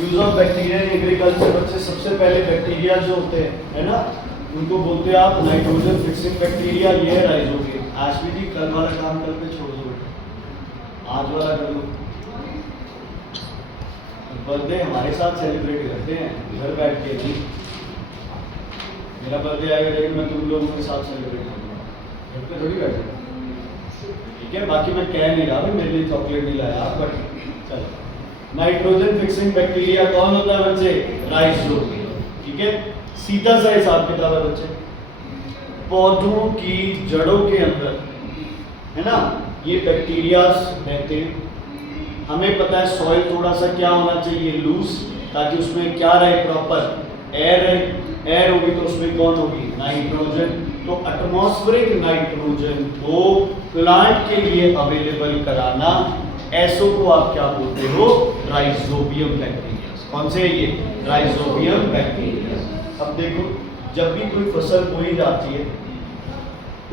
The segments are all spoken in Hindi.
Use of bacteria in agriculture बच्चे, सबसे पहले बैक्टीरिया जो होते हैं है ना, उनको बोलते हैं आप नाइट्रोजन फिक्सिंग बैक्टीरिया। ये है राइजोबियम। आशवी जी कल वाला काम कल पे छोड़ दो बेटा, आज वाला कर लो। बर्थडे हमारे साथ सेलिब्रेट करते हैं घर बैठ के नहीं। मेरा बर्थडे आएगा लेकिन मैं तुम लोगों के साथ सेलिब्रेट करूँगा, घर पे थोड़ी बैठे। ठीक है, बाकी मैं कह नहीं रहा भाई मेरे लिए चॉकलेट नहीं लाया, बट चलो। नाइट्रोजन फिक्सिंग बैक्टीरिया कौन होता है बच्चे? राइजोबियम। ठीक है, सीधा सा हिसाब किताब है बच्चे। पौधों की जड़ों के अंदर है ना ये बैक्टीरिया रहते हैं। हमें पता है सॉइल थोड़ा सा क्या होना चाहिए, लूज, ताकि उसमें क्या रहे, प्रॉपर एयर रहे। एयर होगी तो उसमें कौन होगी? नाइट्रोजन। तो एटमॉस्फेरिक नाइट्रोजन को प्लांट के लिए अवेलेबल कराना, ऐसो को आप क्या बोलते हो? Rhizobium bacteria. कौन से? ये राइजोबियम बैक्टीरिया। अब देखो, जब भी कोई फसल बोई जाती है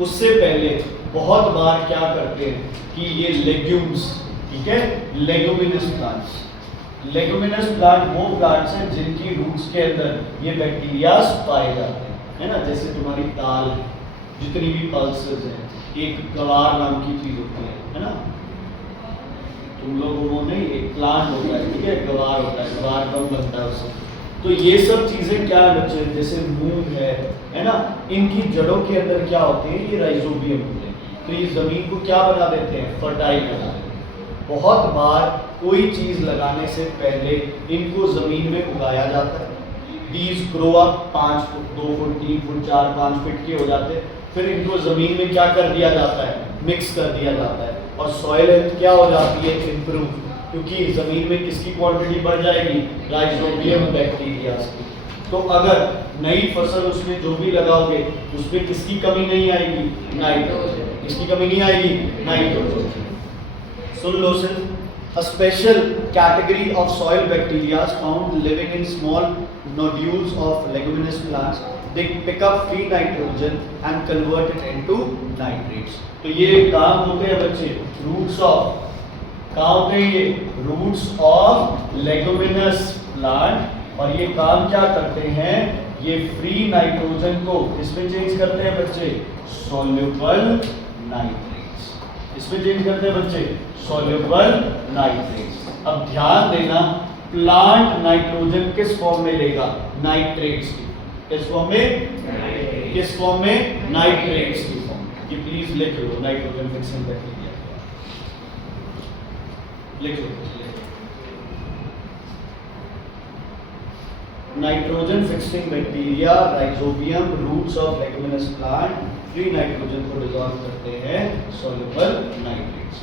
उससे पहले बहुत बार क्या करते हैं कि ये लेग्यूम्स, ठीक है, लेगुमिनस प्लांट्स। लेगुमिनस प्लांट वो प्लांट्स हैं जिनकी रूट्स के अंदर ये बैक्टीरियाज पाए जाते हैं, है ना। जैसे तुम्हारी दाल, जितनी भी पल्सेस हैं, एक गवार नाम की चीज होती है ना। तुम लोगों को नहीं, एक प्लांट होता है, ठीक है, गवार होता है, गवार कम बनता है उससे। तो ये सब चीजें क्या है बच्चे, जैसे मूंग है ना, इनकी जड़ों के अंदर क्या होते हैं? ये राइजोबियम होते हैं। तो ये जमीन को क्या बना देते हैं? फर्टाइल बना देते हैं। बहुत बार कोई चीज लगाने से पहले इनको जमीन में उगाया जाता है। बीज grow up 5 foot, 2 foot, 3 foot, 4, 5 feet के हो जाते हैं। फिर इनको जमीन में क्या कर दिया जाता है? मिक्स कर दिया जाता है। और सॉइल हेल्थ क्या हो जाती है? इंप्रूव, क्योंकि जमीन में किसकी क्वांटिटी बढ़ जाएगी? राइजोबियम बैक्टीरिया की। तो अगर नई फसल उसमें जो भी लगाओगे उसमें किसकी कमी नहीं आएगी? नाइट्रोजन। किसकी कमी नहीं आएगी? नाइट्रोजन। सुन लो सिर्फ, a special category of soil bacteria found living in small nodules of leguminous plants. They pick up free nitrogen and convert it into nitrates. तो ये काम होते हैं बच्चे roots of, कहाँ होते हैं ये? roots of leguminous plant। और ये काम क्या करते हैं? ये फ्री नाइट्रोजन को किसमें चेंज करते हैं बच्चे? soluble nitrates। इसमें चेंज करते हैं बच्चे? soluble nitrates। अब ध्यान देना, प्लांट नाइट्रोजन किस फॉर्म में लेगा? नाइट्रेट्स की। किस फॉर्म में? किस फॉर्म में? नाइट्रेट्स की फॉर्म। ये प्लीज लिख लो, नाइट्रोजन फिक्सिंग बैक्टीरिया लिख लो। Nitrogen fixing bacteria rhizobium, roots of leguminous plant, free nitrogen को डिसॉल्व करते हैं soluble नाइट्रेट्स।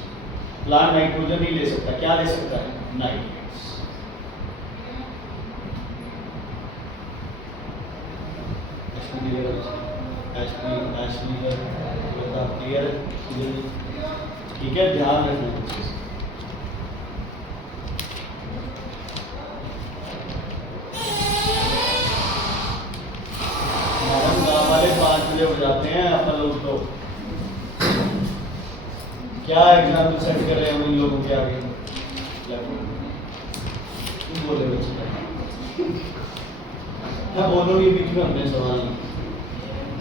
प्लांट नाइट्रोजन नहीं ले सकता, क्या ले सकता है? नाइट्रेट्स। ठीक है, ध्यान रखना। गाँव वाले 5 बजे हो जाते हैं, अपन लोग तो क्या एग्जाम सेट कर रहे हैं उन लोगों के आगे? तुम बोले बच्चे क्या बोलोगे बीच में? हमने सवाल,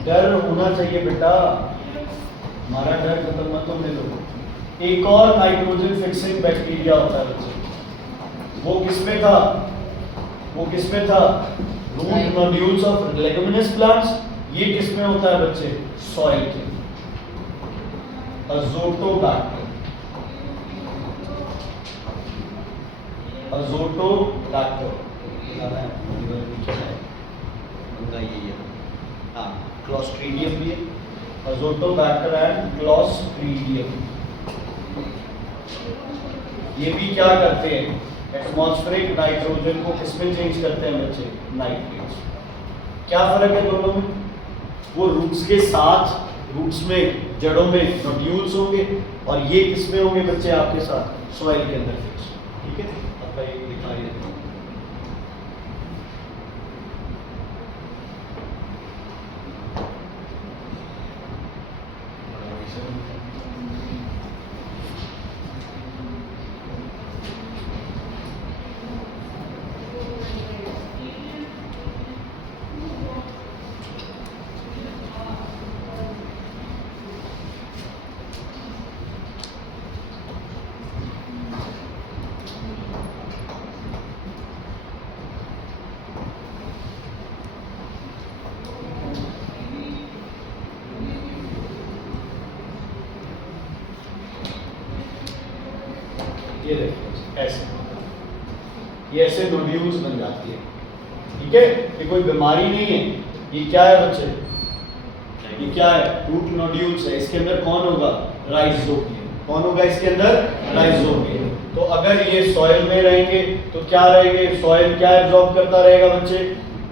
डर होना चाहिए बेटा, हमारा डर खत्म मत होने दो। एक और नाइट्रोजन फिक्सिंग बैक्टीरिया होता है बच्चे, वो किसमें था? वो किसमें था? Root nodules of leguminous plants. ये किसमें होता है बच्चे? सॉइल के। अज़ोटोबैक्टर। अज़ोटोबैक्टर क्लोस्ट्रीडियम भी है, अज़ोटोबैक्टर एंड क्लोस्ट्रीडियम। ये भी क्या करते हैं? एटमॉस्फेरिक नाइट्रोजन को किसमें चेंज करते हैं बच्चे? नाइट्रेट्स। क्या फर्क है दोनों में? वो रूट्स के साथ, रूट्स में, जड़ों में नोड्यूल्स होंगे, और ये किसमें होंगे बच्चे? आपके साथ सॉइल के अंदर फिक्स। ठीक है, आपका ये दिखाई देता हूं। ये देखो ऐसे, ये ऐसे नोड्यूल्स बन जाती है, ठीक है। ये कोई बीमारी नहीं है, ये क्या है बच्चे, ये क्या है, रूट नोड्यूल्स है। इसके अंदर कौन होगा, राइजोबियम। कौन होगा इसके अंदर, राइजोबियम। तो अगर ये सॉइल में रहेंगे तो क्या रहेंगे, सॉइल क्या एब्जॉर्ब करता रहेगा बच्चे,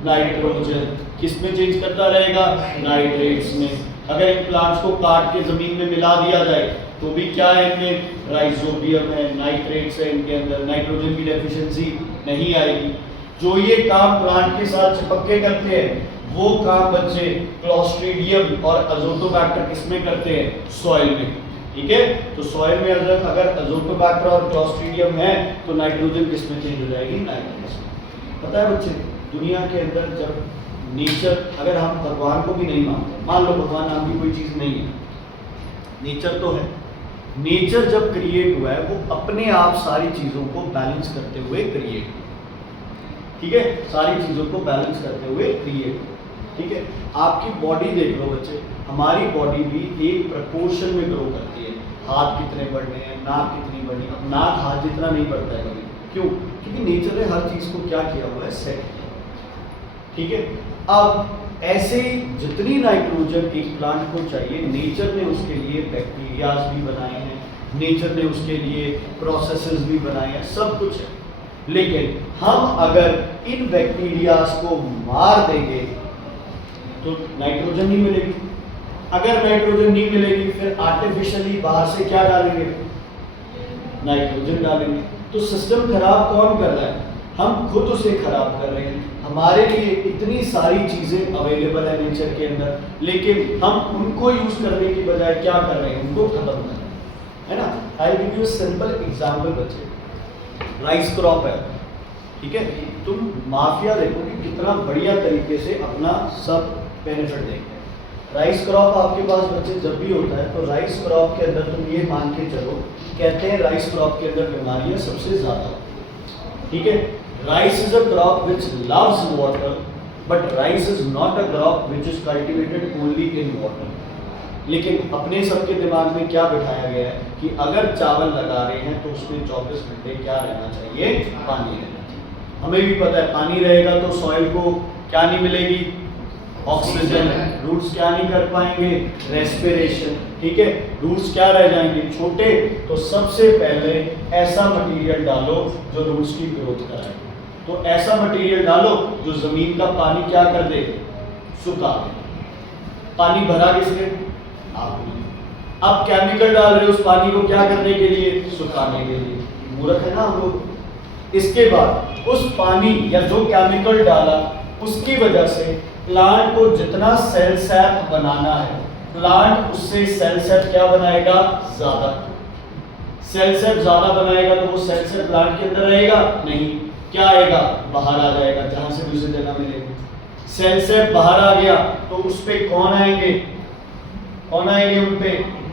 नाइट्रोजन। किस में चेंज करता रहेगा, नाइट्रेट्स में। अगर इन प्लांट्स को काट के जमीन में मिला दिया जाए तो भी क्या है, इनमें राइजोबियम है, नाइट्रेट्स है इनके अंदर, नाइट्रोजन की डेफिशिएंसी नहीं आएगी। जो ये काम प्लांट के साथ चिपक के करते हैं वो काम बच्चे क्लोस्ट्रीडियम और अजोटोबैक्टर किसमें करते हैं, सॉइल में, ठीक है। तो सॉइल में अगर अजोटोबैक्टर और क्लोस्ट्रीडियम है तो नाइट्रोजन किसमें चेंज हो जाएगी, नाइट्रोजन में। पता है बच्चे, दुनिया के अंदर जब नेचर, अगर हम भगवान को भी नहीं मानते, मान लो भगवान नाम की कोई चीज़ नहीं है, नेचर तो है, नेचर जब क्रिएट हुआ है वो अपने आप सारी चीज़ों को बैलेंस करते हुए क्रिएट हुआ, ठीक है, सारी चीज़ों को बैलेंस करते हुए क्रिएट हुआ, ठीक है। आपकी बॉडी देख लो बच्चे, हमारी बॉडी भी एक प्रपोर्शन में ग्रो करती है। हाथ कितने बढ़ने हैं, नाक कितनी बढ़नी, अब नाक हाथ जितना नहीं बढ़ता है कभी, क्यों, क्योंकि नेचर ने हर चीज़ को क्या किया हुआ है, सेट किया, ठीक है। अब ऐसे जितनी नाइट्रोजन एक प्लांट को चाहिए, नेचर ने उसके लिए बैक्टीरियाज भी बनाए हैं, नेचर ने उसके लिए प्रोसेसेस भी बनाए हैं, सब कुछ है। लेकिन हम अगर इन बैक्टीरियाज को मार देंगे तो नाइट्रोजन नहीं मिलेगी। अगर नाइट्रोजन नहीं मिलेगी फिर आर्टिफिशियली बाहर से क्या डालेंगे, नाइट्रोजन डालेंगे। तो सिस्टम खराब कौन कर रहा है, हम खुद उसे खराब कर रहे हैं। हमारे लिए इतनी सारी चीजें अवेलेबल है नेचर के अंदर, लेकिन हम उनको यूज करने की बजाय क्या कर रहे हैं, उनको खत्म कर रहे हैं, है ना। I give you simple example बच्चे, राइस क्रॉप है, ठीक है। तुम माफिया देखो कि कितना बढ़िया तरीके से अपना सब बेनिफिट देखते हैं। राइस क्रॉप आपके पास बच्चे जब भी होता है तो राइस क्रॉप के अंदर तुम ये मान के चलो, कहते हैं राइस क्रॉप के अंदर बीमारियां सबसे ज्यादा, ठीक है। Rice is a crop which loves water, but rice is not a crop which is cultivated only in water. लेकिन अपने सबके दिमाग में क्या बिठाया गया है कि अगर चावल लगा रहे हैं तो उसमें 24 घंटे क्या रहना चाहिए, पानी रहना चाहिए। हमें भी पता है पानी रहेगा तो सॉइल को क्या नहीं मिलेगी, ऑक्सीजन, रूट्स क्या नहीं कर पाएंगे, रेस्पिरेशन, ठीक है। रूट्स क्या रह जाएंगे, छोटे। तो सबसे पहले ऐसा मटेरियल डालो जो रूट्स की ग्रोथ कराए। तो ऐसा मटेरियल डालो जो जमीन का पानी क्या कर दे, सुखा दे। पानी भरा किसने, आपने। अब केमिकल डाल रहे हो उस पानी को क्या करने के लिए, सुखाने के लिए। मूर्ख है ना हम लोग। इसके बाद उस पानी या जो केमिकल डाला उसकी वजह से प्लांट को जितना सेल सैप बनाना है, प्लांट उससे सेल सैप क्या बनाएगा, ज्यादा। सेल सैप ज्यादा बनाएगा तो वो सेल सैप प्लांट के अंदर रहेगा नहीं, क्या आएगा, बाहर आ जाएगा, जहां से दूसरी जगह मिलेगा। सेल सैप बाहर आ गया तो उस पे कौन आएंगे, कौन आएंगे उन पे,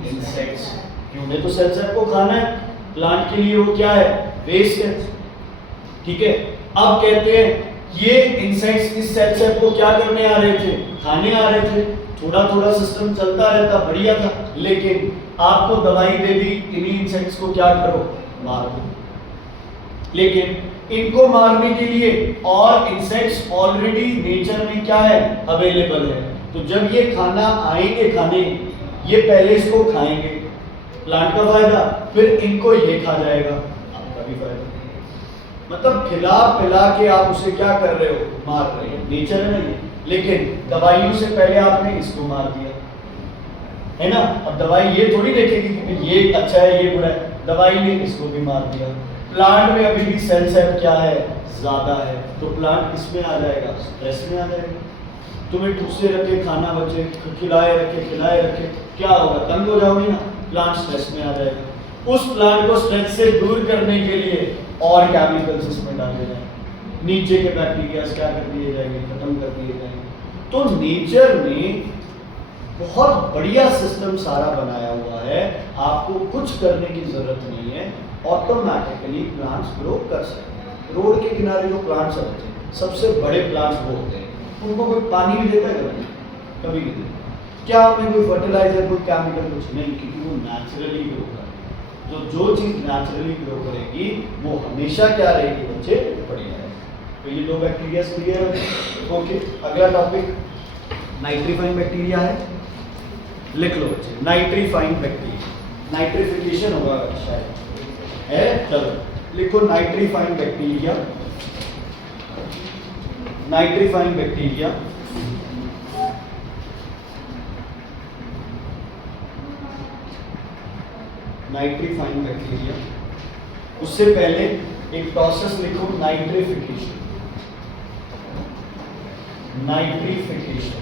इंसेक्ट्स। क्यों, उन्हें तो सेल सैप को खाना है, प्लांट के लिए वो क्या है, वेस्ट है, ठीक है। अब कहते हैं ये इंसेक्ट्स इस सेल सैप को क्या करने आ रहे थे, खाने आ रहे थे। थोड़ा थोड़ा सिस्टम चलता रहता, बढ़िया था, लेकिन आपको दवाई दे दी, इन्हीं इंसेक्ट्स को क्या करो, मार दो। लेकिन इनको मारने के लिए और इंसेक्ट्स ऑलरेडी नेचर में क्या है, अवेलेबल है। तो जब ये खाना आएंगे खाने, ये पहले इसको खाएंगे, प्लांट का फायदा, फिर इनको ये खा जाएगा, आपका भी फायदा। मतलब खिला पिला के आप उसे क्या कर रहे हो, मार रहे हो। नेचर है ना ये। लेकिन दवाइयों से पहले आपने इसको मार दिया, है ना। अब दवाई ये थोड़ी देखेगी कि ये अच्छा है ये बुरा है, दवाई ने इसको भी मार दिया। प्लांट में अभी भी सेल सैप क्या है, ज्यादा है, तो प्लांट किसमें आ जाएगा, स्ट्रेस में आ जाएगा। तुम्हें ठूसे रखे खाना बच्चे, खिलाए रखे, क्या होगा, तंग हो जाओगे ना, प्लांट स्ट्रेस में आ जाएगा। उस प्लांट को स्ट्रेस से दूर करने के लिए और केमिकल्स इसमें डाले जाएंगे, नीचे के बैक्टीरिया क्या कर दिए जाएंगे, खत्म कर दिए जाएंगे। तो नेचर ने बहुत बढ़िया सिस्टम सारा बनाया हुआ है, आपको कुछ करने की जरूरत नहीं है, ऑटोमेटिकली प्लांट्स ग्रो कर सकते हैं। रोड के किनारे जो प्लांट्स होते हैं, सबसे बड़े प्लांट्स वो होते हैं, उनको कोई पानी भी देता है कभी नहीं देता। क्या उनमें कोई फर्टिलाइजर, कोई केमिकल, कुछ नहीं, क्योंकि वो नेचुरली ग्रो कर। तो जो चीज नेचुरली ग्रो करेगी वो हमेशा क्या रहेगी बच्चे, बढ़िया रहेगी। तो ये 2 बैक्टीरिया क्लियर है। ओके, अगला टॉपिक नाइट्रीफाइंग बैक्टीरिया है। लिख लो बच्चे, नाइट्रीफाइंग बैक्टीरिया, नाइट्रिफिकेशन होगा शायद है। चलो लिखो nitrifying bacteria, nitrifying bacteria. Nitrifying bacteria, उससे पहले एक प्रोसेस लिखो नाइट्रिफिकेशन, नाइट्रिफिकेशन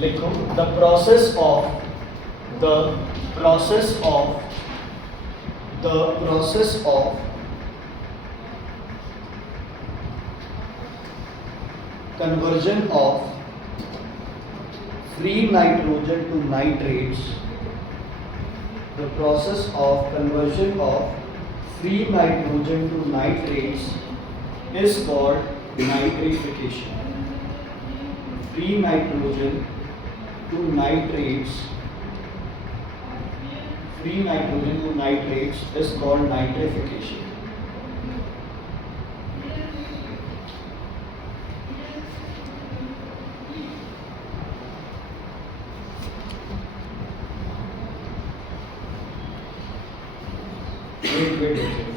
लिखो। The process of conversion of free nitrogen to nitrates, the process of conversion of free nitrogen to nitrates is called nitrification. Free nitrogen to nitrates, free nitrogen to nitrates is called nitrification.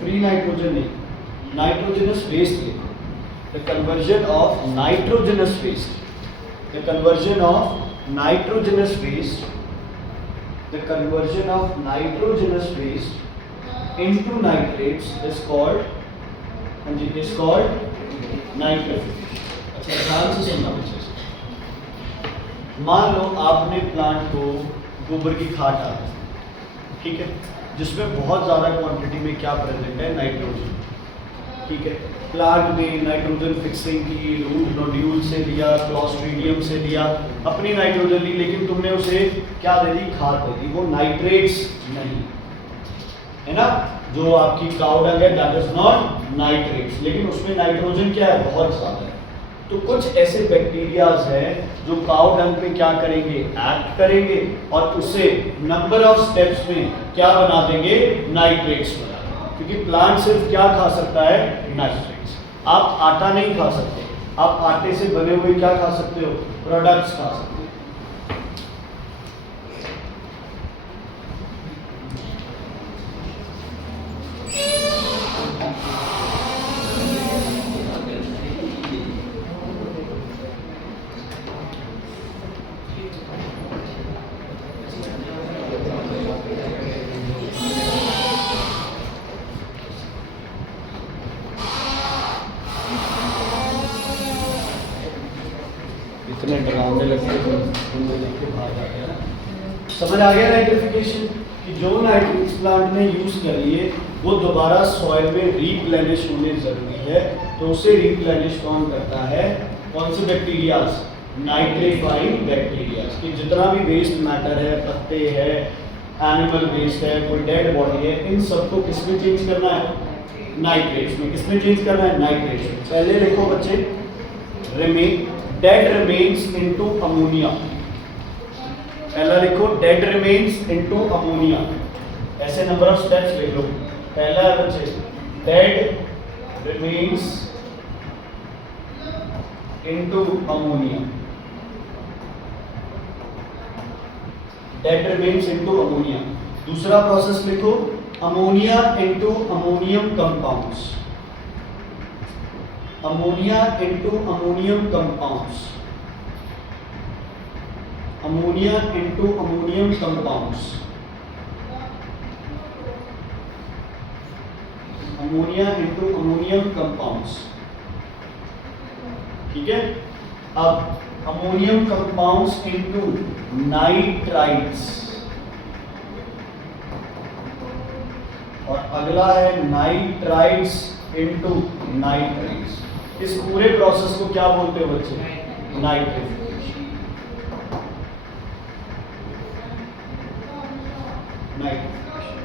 Free nitrogen नहीं, नाइट्रोजनस वेस्ट लिखो। The conversion of nitrogenous waste, the conversion of nitrogenous waste, the conversion of nitrogenous waste into nitrates is called, हाँ जी, इज कॉल्ड नाइट्रिफिकेशन। अच्छा ध्यान से सुनना बच्चे। मान लो आपने प्लांट को गोबर की खाद डाली, ठीक है, जिसमें बहुत ज़्यादा क्वांटिटी में क्या प्रेजेंट है, नाइट्रोजन, ठीक है। प्लांट में नाइट्रोजन फिक्सिंग की, रूट नोड्यूल से लिया, क्लॉस्ट्रीडियम से लिया, अपनी नाइट्रोजन ली, लेकिन तुमने उसे क्या दे दी, खाद दे दी, वो नाइट्रेट्स नहीं है ना। जो आपकी काउ डंग है दैट इज नॉट नाइट्रेट्स, लेकिन उसमें नाइट्रोजन क्या है, बहुत ज़्यादा है। तो कुछ ऐसे बैक्टीरियाज हैं जो काउ डंग पे क्या करेंगे, एक्ट करेंगे और उसे नंबर ऑफ स्टेप्स में क्या बना देंगे, नाइट्रेट्स बना देंगे। क्योंकि प्लांट सिर्फ क्या खा सकता है, नाइट्रेट्स। आप आटा नहीं खा सकते, आप आटे से बने हुए क्या खा सकते हो, प्रोडक्ट्स खा सकते हो। इतने डरावने लगते हैं देख के बाहर जाते हैं। समझ आ गया नाइट्रिफिकेशन कि जो नाइट्रेट्स प्लांट ने यूज करी है वो दोबारा सॉइल में रीप्लेनिश होने जरूरी है। तो उसे रीप्लेनिश कौन करता है, कौन से बैक्टीरियाज, नाइट्रीफाइंग बैक्टीरियाज। कि जितना भी वेस्ट मैटर है, पत्ते है, एनिमल वेस्ट है, कोई डेड बॉडी है, इन सबको किसमें चेंज करना है, नाइट्रेट्स में। किसमें चेंज करना है, नाइट्रेट्स में। पहले लिखो बच्चे, डेड रिमेन्स इनटू अमोनिया। पहला लिखो डेड रिमेन्स इनटू अमोनिया। ऐसे नंबर ऑफ स्टेप्स लिख लो। पहला है बच्चे dead remains into ammonia, dead remains into ammonia. दूसरा प्रोसेस लिखो ammonia into ammonium compounds, ammonia into ammonium compounds, ammonia into ammonium compounds, ammonia into ammonium compounds. ठीक है, अब अमोनियम कंपाउंड्स इनटू नाइट्राइट्स, और अगला है नाइट्राइट्स इनटू नाइट्रेट्स। इस पूरे प्रोसेस को क्या बोलते हो बच्चे, नाइट्रिफिकेशन। नाइट्रिफिकेशन।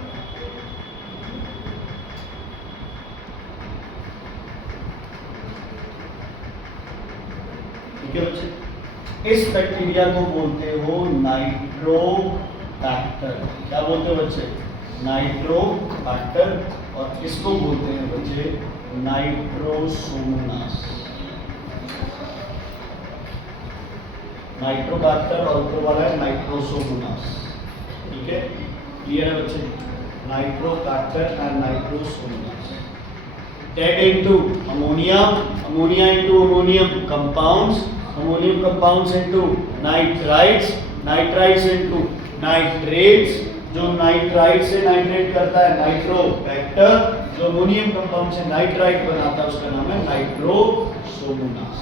ठीक है बच्चे, इस बैक्टीरिया को बोलते हो नाइट्रोबैक्टर। क्या बोलते हो बच्चे, नाइट्रोबैक्टर, और इसको बोलते हैं बच्चे नाइट्रोसोमोनास। नाइट्रोबैक्टर और ऊपर वाला है नाइट्रोसोमोनास। ठीक है, क्लियर है बच्चे? Nitrobacter and Nitrosomonas. Dead into ammonia, ammonia into ammonium compounds, ammonium compounds into nitrites, nitrites into nitrates, जो नाइट्राइट से नाइट्रेट करता है नाइट्रोबैक्टर, जो अमोनियम कंपाउंड से नाइट्राइट बनाता है उसका नाम है नाइट्रोसोमोनास।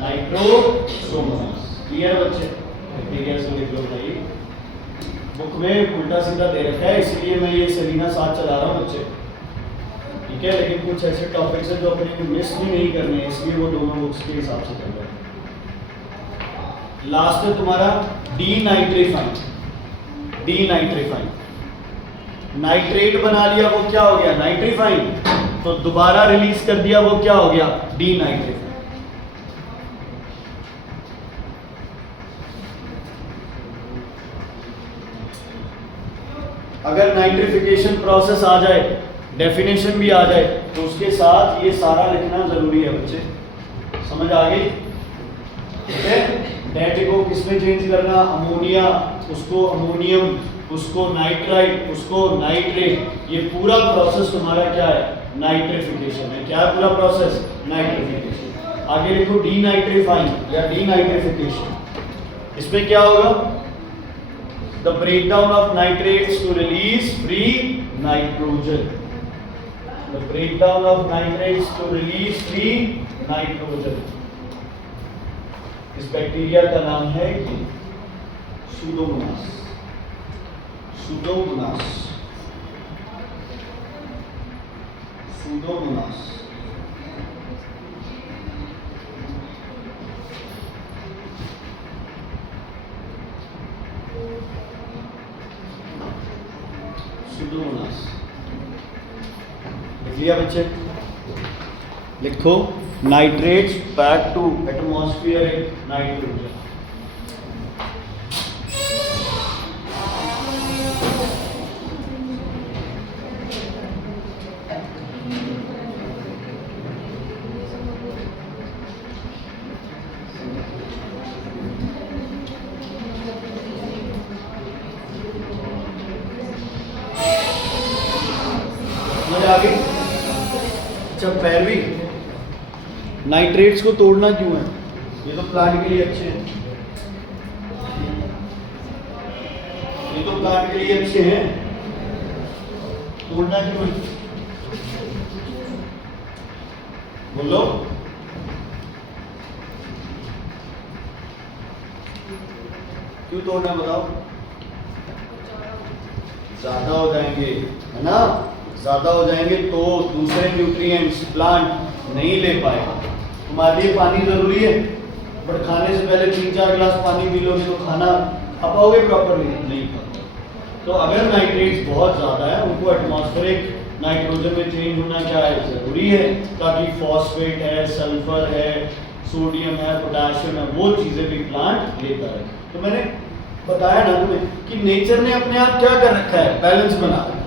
नाइट्रोसोमोनास, क्लियर बच्चे? क्लियर से लिख लो भाई, बुक में उल्टा सीधा दे रखा है इसलिए मैं ये सेलिना साथ चला रहा हूँ बच्चे। ठीक है, लेकिन कुछ ऐसे टॉपिक्स हैं जो अपने को मिस भी नहीं करने हैं, इसलिए वो दोनों बुक्स के हिसाब से कर रहे हैं। लास्ट है तुम्हारा डीनाइट्रीफाइन। डीनाइट्रीफाइन, नाइट्रेट बना लिया वो क्या हो गया? नाइट्रीफाइन। तो दोबारा रिलीज कर दिया वो क्या हो गया? डीनाइट्रीफाइन। अगर नाइट्रिफिकेशन प्रोसेस आ जाए, डेफिनेशन भी आ जाए, तो उसके साथ ये सारा लिखना जरूरी है बच्चे। समझ आ गई? ठीक है, डेट को किसमें चेंज करना? अमोनिया, उसको अमोनियम, उसको नाइट्राइट, उसको नाइट्रेट। ये पूरा प्रोसेस तुम्हारा क्या है? नाइट्रिफिकेशन है। क्या है पूरा प्रोसेस? नाइट्रिफिकेशन। आगे लिखो डीनाइट्रीफाइन या डीनाइट्रिफिकेशन। इसमें क्या होगा? The breakdown of nitrates to release free nitrogen. The breakdown of nitrates to release free nitrogen. इस बैक्टीरिया का नाम है ये सूडोमोनास। Pseudomonas, Pseudomonas. सूडोमोनास लिया बच्चे? लिखो nitrates back to atmospheric nitrogen. आगे अच्छा, पैरवी नाइट्रेट्स को तोड़ना क्यों है? ये तो प्लांट के लिए अच्छे हैं, ये तो प्लांट के लिए अच्छे हैं, तोड़ना क्यों है? बोलो। क्यों तोड़ना बताओ? ज्यादा हो जाएंगे, है ना? ज्यादा हो जाएंगे तो दूसरे न्यूट्रिएंट्स प्लांट नहीं ले पाएगा। तुम्हारे लिए पानी जरूरी है, बट खाने से पहले 3-4 गिलास पानी पी लोगे तो खाना खा पाओगे प्रॉपरली? नहीं पाओगे। तो अगर नाइट्रेट्स बहुत ज्यादा है, उनको एटमॉस्फेरिक नाइट्रोजन में चेंज होना क्या है? जरूरी है, ताकि फॉस्फेट है, सल्फर है, सोडियम है, पोटेशियम है, वो चीजें भी प्लांट लेता है। तो मैंने बताया ना तुम्हें कि नेचर ने अपने आप क्या कर रखा है? बैलेंस बना रखा है।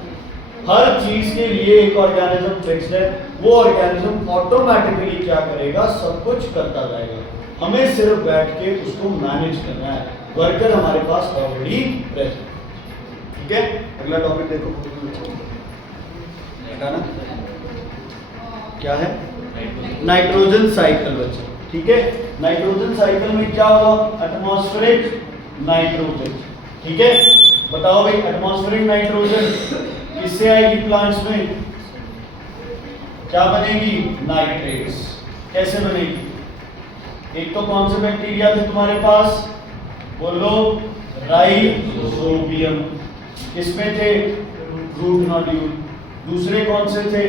हर चीज के लिए एक ऑर्गेनिज्म फिक्स्ड है, वो ऑर्गेनिज्म ऑटोमेटिकली क्या करेगा? सब कुछ करता जाएगा, हमें सिर्फ बैठ के उसको मैनेज करना है। वर्कर हमारे पास ऑलरेडी प्रेजेंट। ठीक है, अगला टॉपिक देखो ना, क्या है? नाइट्रोजन साइकिल बच्चे। ठीक है, नाइट्रोजन साइकिल में क्या होगा? Atmospheric nitrogen. ठीक है, बताओ भाई, एटमॉस्फेरिक नाइट्रोजन किससे आएगी? प्लांट्स में क्या बनेगी? नाइट्रेट्स। कैसे बनेगी? एक तो कौन से बैक्टीरिया थे तुम्हारे पास? बोलो। राइजोबियम। किसमें थे? Root nodule. दूसरे कौन से थे?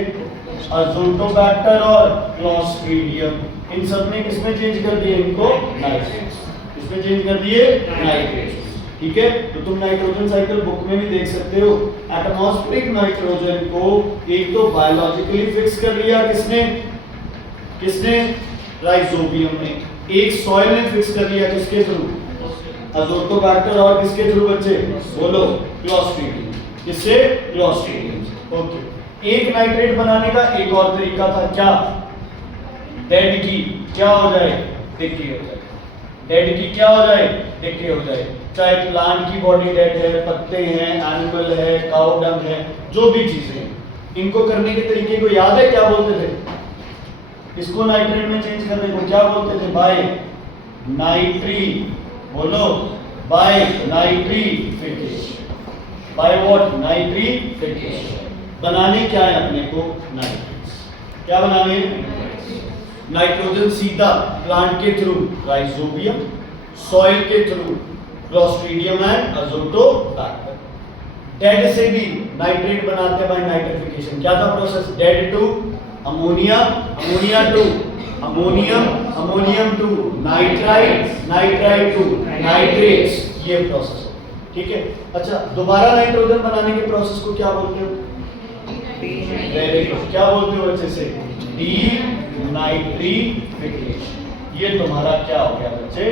अजोटोबैक्टर और क्लॉस्ट्रीडियम। इन सब ने किसमें चेंज कर दिए? इनको नाइट्रेट्स। किसमें चेंज कर दिए? नाइट्रेट्स। ठीक है, तो तुम नाइट्रोजन साइकिल बुक में भी देख सकते हो। एटमॉस्फेरिक नाइट्रोजन को एक तो बायोलॉजिकली फिक्स कर लिया किसने? किसने? राइजोबियम ने। एक सॉइल ने फिक्स कर लिया, किसके थ्रू? अजोटोबैक्टर। और किसके थ्रू बच्चे? बोलो। क्लॉस्ट्रीडियम। किससे? क्लोस्ट्रीडियम से। ओके, एक नाइट्रेट बनाने का एक और तरीका था, क्या? डेड की क्या हो जाए? डिके हो जाए। डेड की क्या हो जाए? डिके हो जाए। चाहे प्लांट की बॉडी डेड है, पत्ते हैं, एनिमल है, काउ डंग है, जो भी चीजें हैं, इनको करने के तरीके को याद है? क्या बोलते थे इसको? नाइट्रेट में चेंज करने को क्या बोलते थे? बाय नाइट्री, बोलो, by nitrification. By what? Nitrification. बनाने क्या है अपने को? नाइट्रेट्स। क्या बनाने हैं? नाइट्रोजन सीधा प्लांट के थ्रू राइजोबियम, सॉइल के through clostridium and azotobacter. Dead से भी नाइट्रेट बनाते हैं बाय नाइट्रिफिकेशन। क्या था process? Dead to ammonia, ammonia to ammonium, ammonium to nitrite, nitrite to nitrates, ये प्रोसेस है। ठीक है। अच्छा, दोबारा नाइट्रोजन बनाने के प्रोसेस को क्या बोलते हो? Very good. क्या बोलते हो अच्छे से? D nitrification. ये तुम्हारा क्या हो गया बच्चे?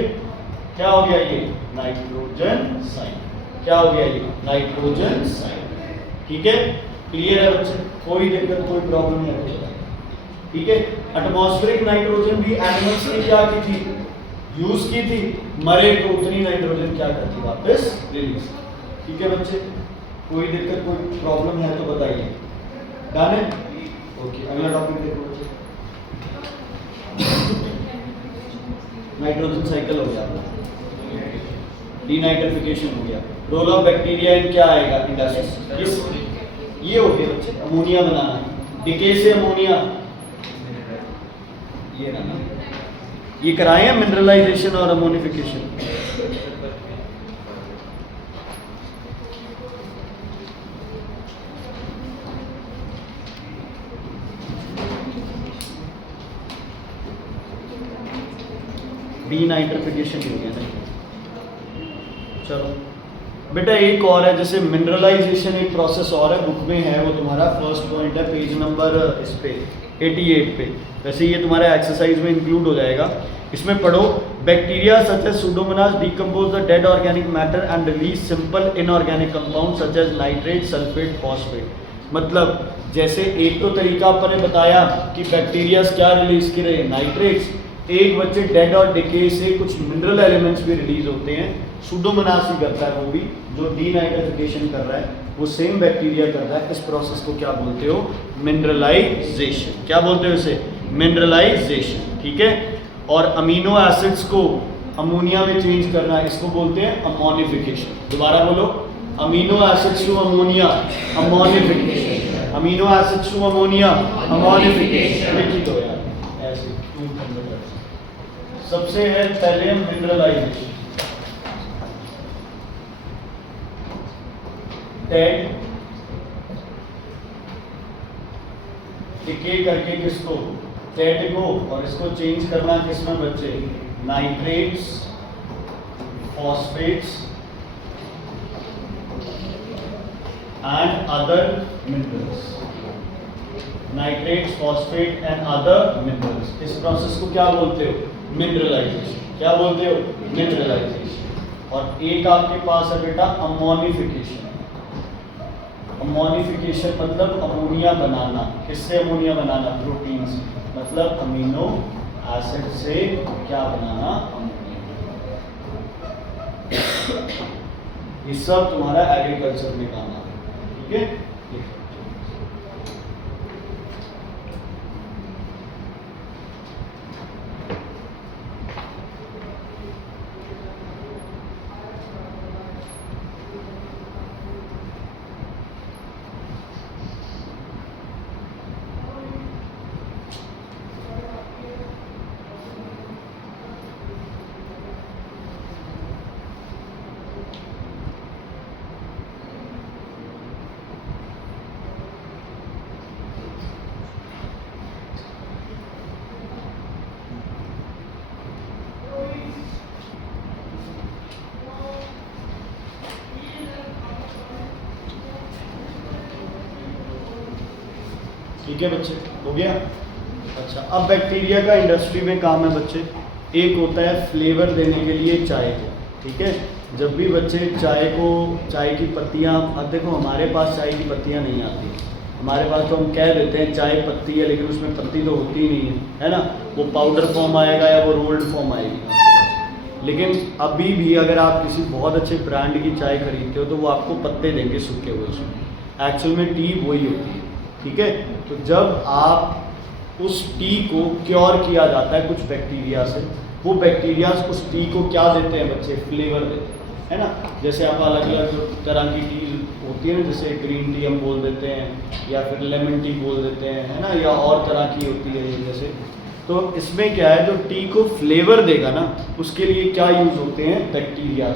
क्या हो गया ये? Nitrogen side. क्या हो गया ये? Nitrogen side. ठीक है, क्लियर है बच्चे? कोई दिक्कत, कोई प्रॉब्लम नहीं है? ठीक है। एटमॉस्फेरिक नाइट्रोजन भी एनिमल्स ने क्या की थी? यूज की थी। मरे तो उतनी नाइट्रोजन क्या करती? वापस रिलीज। ठीक है बच्चे, कोई दिक्कत, कोई प्रॉब्लम है तो बताइए। डन है? ओके, अगला टॉपिक देखो बच्चे। नाइट्रोजन साइकिल हो गया, डीनाइट्रिफिकेशन हो गया। रोल ऑफ बैक्टीरिया इन क्या आएगा? इंडस्ट्रीज। ये हो गया बच्चे अमोनिया बनाना, डिके से अमोनिया, ये ना ये कराए हैं मिनरलाइजेशन और अमोनिफिकेशन। डीनाइट्रिफिकेशन हो गया ना। चलो बेटा, एक और है, जैसे मिनरलाइजेशन एक प्रोसेस और है, बुक में है, वो तुम्हारा फर्स्ट पॉइंट है, पेज नंबर इस पे 88 पे। वैसे ये तुम्हारे एक्सरसाइज में इंक्लूड हो जाएगा। इसमें पढ़ो, bacteria such as pseudomonas decompose the dead organic matter and release simple inorganic compound such as nitrate, sulphate, phosphate. मतलब जैसे एक तो तरीका अपन ने बताया कि बैक्टीरिया क्या रिलीज करे? नाइट्रेट्स। एक बच्चे डेड और डिके से कुछ मिनरल एलिमेंट्स भी रिलीज होते हैं, सूडोमोनास ही करता है वो भी, जो डीनाइट्रिफिकेशन कर रहा है वो सेम बैक्टीरिया कर रहा है। इस प्रोसेस को क्या बोलते हो? मिनरलाइजेशन। क्या बोलते हो इसे? मिनरलाइजेशन। ठीक है। और अमीनो एसिड्स को अमोनिया में चेंज करना, इसको बोलते हैं अमोनिफिकेशन। दोबारा बोलो, amino acids to ammonia, ammonification. Amino acids to ammonia, ammonification. लिख दो यार ऐसे। सबसे है पहले मिनरलाइजेशन। डेड डिके करके किसको? डेड को, और इसको चेंज करना किसमें बच्चे? Nitrates, phosphates and other minerals. Nitrates, phosphate and other minerals. इस प्रोसेस को क्या बोलते हो? मिनरलाइजेशन। क्या बोलते हो? मिनरलाइजेशन। और एक आपके पास है बेटा अमोनिफिकेशन। अमोनिफिकेशन मतलब अमोनिया बनाना। किससे अमोनिया बनाना? प्रोटीन से। मतलब अमीनो एसिड से क्या बनाना? अमोनिया। ये सब तुम्हारा एग्रीकल्चर में काम आता है। ठीक है। ठीक है बच्चे, हो गया। अच्छा, अब बैक्टीरिया का इंडस्ट्री में काम है बच्चे। एक होता है फ्लेवर देने के लिए चाय को, ठीक है। जब भी बच्चे चाय की पत्तियाँ, अब देखो हमारे पास चाय की पत्तियाँ नहीं आती, हमारे पास तो हम कह देते हैं चाय पत्ती है, लेकिन उसमें पत्ती तो होती ही नहीं है ना, वो पाउडर फॉर्म आएगा या वो रोल्ड फॉर्म आएगी आपके पास। लेकिन अभी भी अगर आप किसी बहुत अच्छे ब्रांड की चाय खरीदते हो तो वो आपको पत्ते देंगे सूखे हुए, उसमें एक्चुअल में टी वही होती है, ठीक है। तो जब आप उस टी को क्योर किया जाता है कुछ बैक्टीरिया से, वो बैक्टीरिया उस टी को क्या देते हैं बच्चे, फ्लेवर देते हैं, है ना। जैसे आप अलग अलग तरह की टी होती है ना, जैसे ग्रीन टी हम बोल देते हैं या फिर लेमन टी बोल देते हैं, है ना, या और तरह की होती है ये जैसे। तो इसमें क्या है, जो टी को फ्लेवर देगा ना, उसके लिए क्या यूज़ होते हैं, बैक्टीरिया।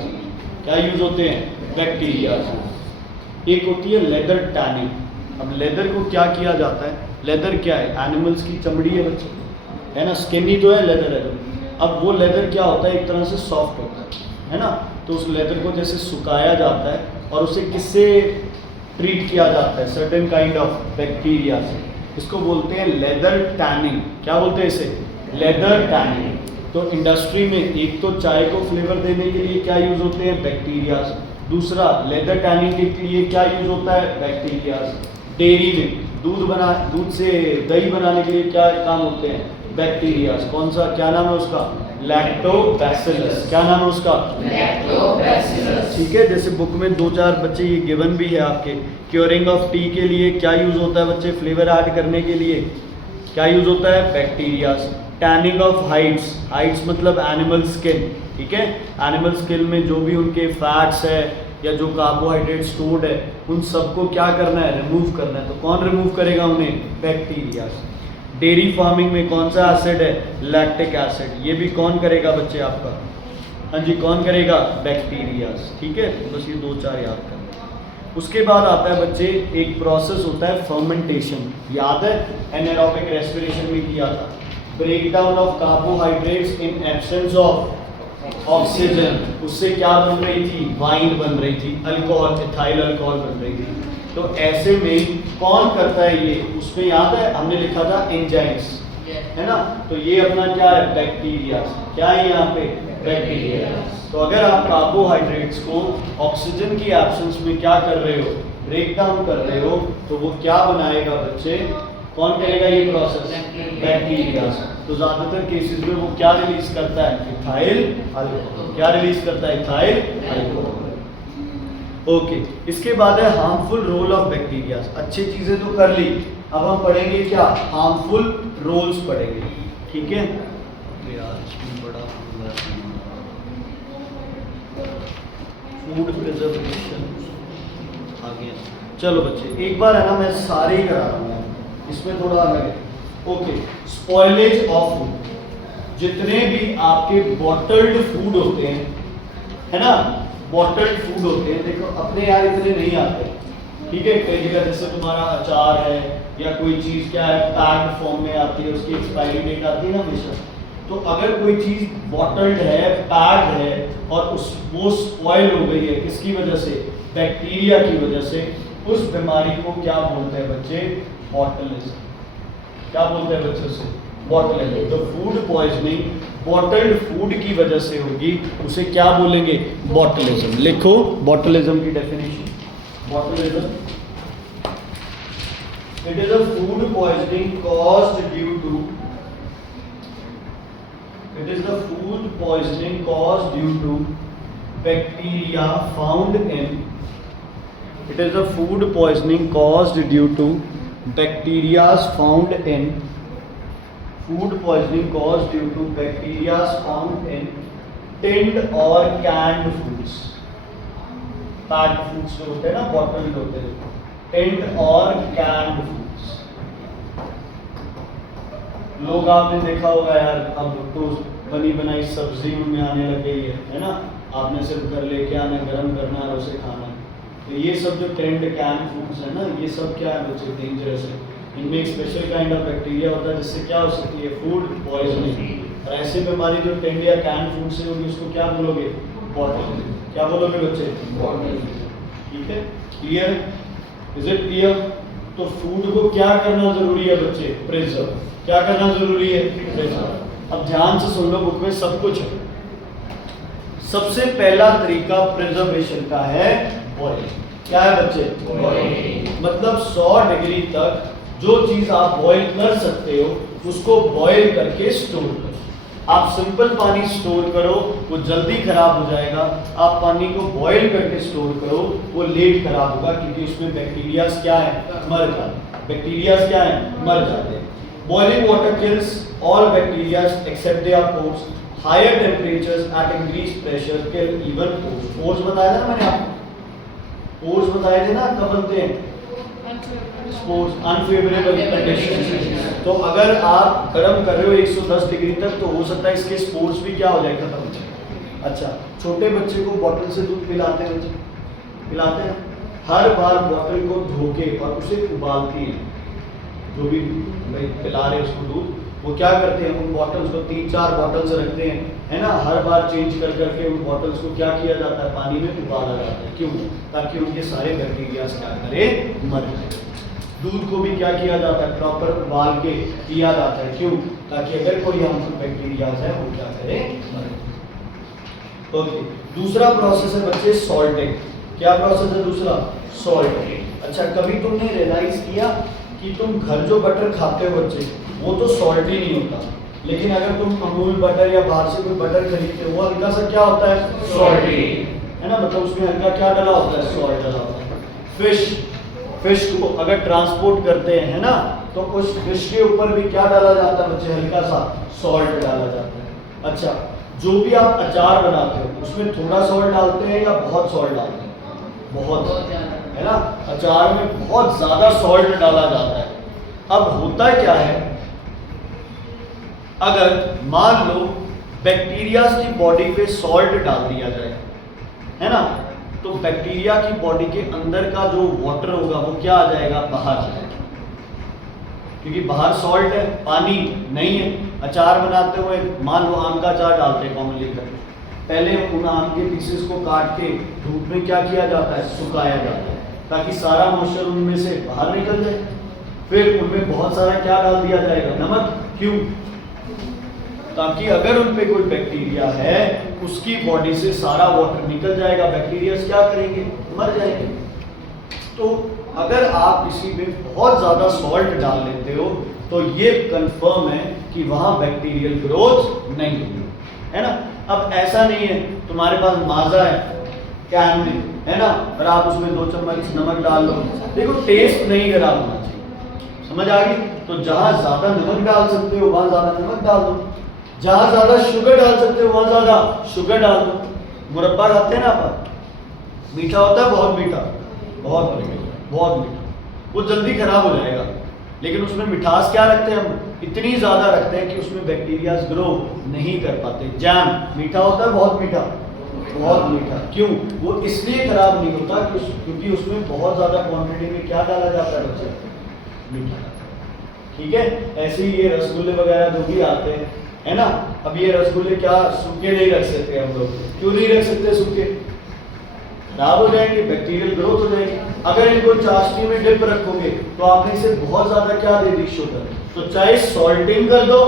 क्या यूज़ होते हैं, बैक्टीरिया। एक होती है लेदर टैनिंग। अब लेदर को क्या किया जाता है, लेदर क्या है, एनिमल्स की चमड़ी है बच्चे, है ना, स्किन ही तो है, लेदर है। अब वो लेदर क्या होता है, एक तरह से सॉफ्ट होता है ना। तो उस लेदर को जैसे सुखाया जाता है और उसे किससे ट्रीट किया जाता है, सर्टेन काइंड ऑफ बैक्टीरिया से, इसको बोलते हैं लेदर टैनिंग। क्या बोलते हैं इसे, लेदर टैनिंग। तो इंडस्ट्री में एक तो चाय को फ्लेवर देने के लिए क्या यूज़ होते हैं, बैक्टीरिया। दूसरा लेदर टैनिंग के लिए क्या यूज़ होता है, बैक्टीरिया। डेयरी में दूध से दही बनाने के लिए क्या काम होते हैं, बैक्टीरिया। कौन सा, क्या नाम है उसका, लैक्टोबैसिलस। क्या नाम है उसका, लैक्टोबैसिलस। ठीक है, जैसे बुक में 2-4 बच्चे ये गिवन भी है आपके, क्योरिंग ऑफ टी के लिए क्या यूज़ होता है बच्चे, फ्लेवर ऐड करने के लिए क्या यूज़ होता है, bacteria. Tanning of hides, hides मतलब एनिमल स्किन, ठीक है। एनिमल स्किन में जो भी उनके फैट्स है या जो कार्बोहाइड्रेट स्टोर्ड है, उन सबको क्या करना है, रिमूव करना है। तो कौन रिमूव करेगा उन्हें, बैक्टीरिया। डेयरी फार्मिंग में कौन सा एसिड है, लैक्टिक एसिड। ये भी कौन करेगा बच्चे आपका, हाँ जी, कौन करेगा, बैक्टीरिया। ठीक है, तो बस ये 2-4 याद करना। उसके बाद आता है बच्चे एक प्रोसेस होता है फर्मेंटेशन, याद है, एनारोबिक रेस्पिरेशन में किया था, break down of carbohydrates in absence of oxygen. उससे क्या बन रही थी, वाइन बन रही थी, अल्कोहल, इथाइल अल्कोहल बन रही थी। तो ऐसे में कौन करता है ये, उसमें याद है हमने लिखा था एंजाइम्स, है ना। तो ये अपना क्या है, बैक्टीरिया। क्या है यहाँ पे, बैक्टीरिया। तो अगर आप कार्बोहाइड्रेट्स को ऑक्सीजन की एब्सेंस में क्या कर रहे हो, ब्रेक डाउन कर रहे हो, तो वो क्या बनाएगा बच्चे, कौन करेगा ये प्रोसेस, बैक्टीरिया। तो ज़्यादातर केसेस में वो क्या रिलीज करता है, इथाइल अल्कोहल। क्या रिलीज करता है, इथाइल अल्कोहल। ओके, इसके बाद है हार्मफुल रोल ऑफ बैक्टीरिया। अच्छी चीज़ें तो कर ली, अब हम पढ़ेंगे क्या, हार्मफुल रोल्स पढ़ेंगे, ठीक है। फूड प्रिजर्वेशन आ गया। चलो बच्चे, एक बार है ना मैं सारे ही करा रहा हूँ, इसमें थोड़ा अलग है। ओके, स्पॉइलेज ऑफ फूड, जितने भी आपके बॉटल्ड फूड होते हैं, है ना, बॉटल्ड फूड होते हैं, देखो अपने यार इतने नहीं आते, ठीक है। कई जगह जैसे तुम्हारा अचार है या कोई चीज़ क्या है, पैक्ड फॉर्म में आती है, उसकी एक्सपायरी डेट आती है ना हमेशा। तो अगर कोई चीज़ बॉटल्ड है, पैक्ड है और वो स्पॉइल हो गई है, किसकी वजह से, बैक्टीरिया की वजह से, उस बीमारी को क्या बोलते हैं बच्चे, बॉटलिज्म। क्या बोलते हैं बच्चों से, बॉटलिज्म। तो फूड पॉइजनिंग बॉटल्ड फूड की वजह से होगी, उसे क्या बोलेंगे, बॉटलिज्म। लिखो बॉटलिज्म की definition, botulism, it is a food poisoning caused due to, it is the food poisoning caused due to bacteria found in, it is the food poisoning caused due to bacteria found in, food poisoning caused due to bacteria found in tinned or canned foods। packed foods जो होते हैं ना, bottled होते हैं, tinned और canned foods। लोग आपने देखा होगा यार, अब तो बनी बनाई सब्जी उनमें आने लग गई है ना, आपने सिर्फ घर लेके आना, गर्म करना और उसे खाना। तो ये सब जो ट्रेंड कैन फूड्स है ना, ये सब क्या है बच्चे, डेंजरस है। इनमें एक स्पेशल काइंड ऑफ बैक्टीरिया होता है जिससे क्या हो सकती है, फूड पॉइजनिंग। और ऐसी बीमारी जो ट्रेंड या कैन फूड से होगी उसको क्या बोलोगे, बॉटलिज्म। क्या बोलोगे बच्चे, बॉटलिज्म। ठीक है, क्लियर, इज इट क्लियर। तो फूड को क्या करना जरूरी है बच्चे, प्रिजर्व। क्या करना जरूरी है, प्रिजर्व। अब ध्यान से सुन लो, बुक में सब कुछ है, सबसे पहला तरीका प्रिजर्वेशन का है बॉइलिंग। क्या है बच्चे? बॉइलिंग। मतलब 100 डिग्री तक जो चीज आप बॉईल कर सकते हो उसको बॉईल करके स्टोर करो। आप सिंपल पानी स्टोर करो वो जल्दी खराब हो जाएगा, आप पानी को बॉईल करके स्टोर करो वो लेट खराब होगा, क्योंकि उसमें बैक्टीरियाज क्या है? मर जाते हैं। बैक्टीरियाज क्या है? मर जाते हैं। Boiling water kills all bacterias except their pores. Higher temperatures at increased pressure kill even pores. Pores बताया था ना मैंने आपको, पोर्स बताए थे ना, कब बनते हैं? Spores unfavourable condition. तो अगर आप गर्म कर रहे हो 110 डिग्री तक तो हो सकता है इसके स्पोर्स भी क्या हो जाए? खत्म हो जाए। अच्छा, छोटे बच्चे को बोतल से दूध पिलाते हैं, बच्चे पिलाते हैं, हर बार बोतल को धो के और उसे उबालती हैं। जो भी भाई पिला रहे उसको दूध, वो क्या करते हैं? उन बॉटल्स को 3-4 बॉटल्स रखते हैं, है ना, हर बार चेंज कर करके उन बॉटल्स को क्या किया जाता है? पानी में उबाला जाता है। क्यों? ताकि उनके सारे बैक्टीरियाज क्या करें? मर जाए। दूध को भी क्या किया जाता है? प्रॉपर उबाल के पिया जाता है। क्यों? ताकि अगर कोई हार्मफुल बैक्टीरियाज है वो क्या करें? मर जाए। ओके, दूसरा प्रोसेस है बच्चे सॉल्टिंग। क्या प्रोसेस है दूसरा? सॉल्टिंग। अच्छा, कभी तुमने रियलाइज किया कि तुम घर जो बटर खाते हो बच्चे वो तो सॉल्टी नहीं होता, लेकिन अगर तुम अमूल बटर या बाहर से कोई बटर खरीदते हो वो हल्का सा क्या होता है? सॉल्टी, है ना, मतलब उसमें हल्का क्या डाला होता है? सॉल्ट डाला होता है। फिश को अगर ट्रांसपोर्ट करते हैं, है ना, तो उस फिश के ऊपर भी क्या डाला जाता है बच्चे? हल्का सा सॉल्ट डाला जाता है। अच्छा, जो भी आप अचार बनाते हो उसमें थोड़ा सॉल्ट डालते हैं या बहुत सॉल्ट डालते हैं? बहुत, है ना, अचार में बहुत ज्यादा सॉल्ट डाला जाता है। अब होता क्या है, अगर मान लो बैक्टीरिया की बॉडी पे सॉल्ट डाल दिया जाए, है ना, तो बैक्टीरिया की बॉडी के अंदर का जो वाटर होगा वो क्या आ जाएगा? बाहर आ जाएगा, क्योंकि बाहर सॉल्ट है, पानी नहीं है। अचार बनाते हुए मान लो आम का अचार डालते हैं कॉमनली करके, पहले उन आम के पीसेस को काट के धूप में क्या किया जाता है? सुखाया जाता है, ताकि सारा मॉइस्चर उनमें से बाहर निकल जाए। फिर उनमें बहुत सारा क्या डाल दिया जाएगा? नमक। क्यों? ताकि अगर उन पे कोई बैक्टीरिया है उसकी बॉडी से सारा वाटर निकल जाएगा, बैक्टीरिया क्या करेंगे? मर जाएंगे। तो अगर आप किसी में बहुत ज़्यादा सॉल्ट डाल लेते हो तो ये कंफर्म है कि वहाँ बैक्टीरियल ग्रोथ नहीं होगी, है ना। अब ऐसा नहीं है तुम्हारे पास माजा है कैन में, है ना, और आप उसमें 2 चम्मच नमक डाल लो, देखो टेस्ट नहीं खराब होना चाहिए, समझ आ गई? तो जहाँ ज़्यादा नमक डाल सकते हो वहाँ ज़्यादा नमक डाल दो, जहाँ ज़्यादा शुगर डाल सकते हो वहाँ ज़्यादा शुगर डाल दो। मुरब्बा खाते हैं ना आप, मीठा होता है, बहुत मीठा, बहुत मीठा, वो जल्दी खराब हो जाएगा, लेकिन उसमें मिठास क्या रखते हैं हम? इतनी ज़्यादा रखते हैं कि उसमें बैक्टीरियाज ग्रो नहीं कर पाते। जैम मीठा होता है, बहुत मीठा, बहुत मीठा। क्यों? वो इसलिए खराब नहीं होता क्योंकि उसमें बहुत ज़्यादा क्वांटिटी में क्या डाला जाता है बच्चे? मीठा। ठीक है, ऐसे ही ये रसगुल्ले वगैरह जो भी आते हैं, है ना, अब ये रसगुल्ले क्या सूखे नहीं रख सकते हम लोग? क्यों नहीं रख सकते सूखे? खराब हो जाएंगे, बैक्टीरियल ग्रोथ हो जाएगी। अगर इनको चाशनी में डिप रखोगे तो आपने इसे बहुत ज्यादा क्या दे दी? शुगर। तो चाहे सॉल्टिंग कर दो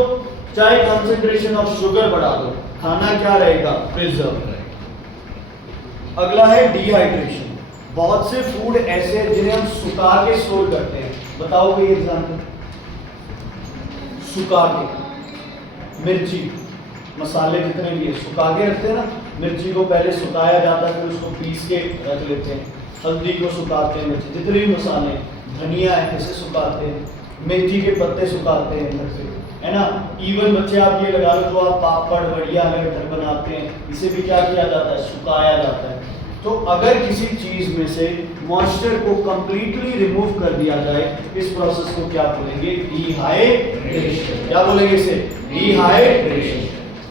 चाहे कंसंट्रेशन ऑफ शुगर बढ़ा दो, खाना क्या रहेगा? प्रिजर्व रहेगा। अगला है डिहाइड्रेशन। बहुत से फूड ऐसे हैं जिन्हें हम सुखा के स्टोर करते हैं, बताओ कोई एग्जांपल? सुखा के, मिर्ची मसाले जितने भी है सुखा के रखते हैं ना, मिर्ची को पहले सुखाया जाता है, फिर उसको पीस के रख लेते हैं, हल्दी को सुखाते हैं, मिर्ची जितने भी मसाले, धनिया है इसे सुखाते हैं, मेथी के पत्ते सुखाते हैं घर से, है ना। इवन बच्चे आप ये लगा लो जो आप पापड़ बढ़िया अगर घर बनाते हैं, इसे भी क्या किया जाता है? सुखाया जाता है। तो अगर किसी चीज में से मॉइस्चर को कंप्लीटली रिमूव कर दिया जाए, इस प्रोसेस को क्या बोलेंगे? डिहाइड्रेशन। क्या बोलेंगे इसे? डिहाइड्रेशन।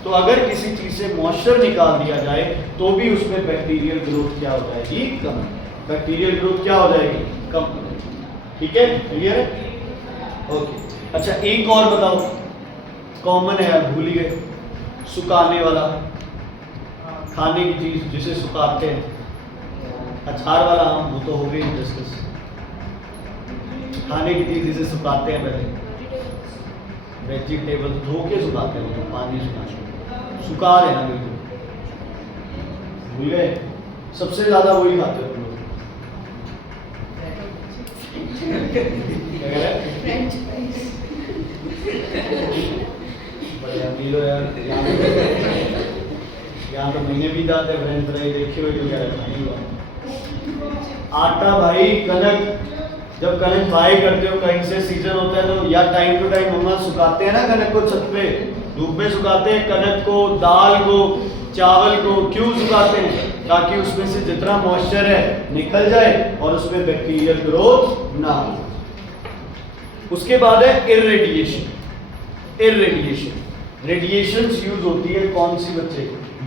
तो अगर किसी चीज से मॉइस्चर निकाल दिया जाए तो भी उसमें बैक्टीरियल ग्रोथ क्या हो जाएगी? कम। बैक्टीरियल ग्रोथ क्या हो जाएगी? कम हो जाएगी। ठीक है, क्लियर है? ओके। अच्छा, एक और बताओ, कॉमन है यार, भूल ही गए, सुखाने वाला, खाने की चीज जिसे सुखाते हैं, अचार वाला हम वो तो हो गई डिस्कस। खाने की चीज जिसे सुखाते हैं, पहले वेजिटेबल धो के सुखाते हैं, तो पानी सुखा देना बिल्कुल। भूल गए? सबसे ज्यादा वही खाते हो तुम लोग। क्या कह रहे हैं? बढ़िया मिलो यार, यहाँ तो महीने भी जाते हैं फ्रेंच फ्राई देखे हुए, तो क्या नहीं हुआ। आटा भाई, कनक, जब कनक बाई करते हो कहीं से सीजन होता है तो या टाइम टू टाइम मम्मा सुखाते हैं ना कनक को, छत पे धूप में सुखाते हैं कनक को, दाल को, चावल को। क्यों सुखाते हैं? ताकि उसमें से जितना मॉइस्चर है निकल जाए और उसमें बैक्टीरियल ग्रोथ ना हो। उसके बाद है इररेडिएशन। इररेडिएशन, रेडिएशंस यूज होती है कौन सी बच्चे?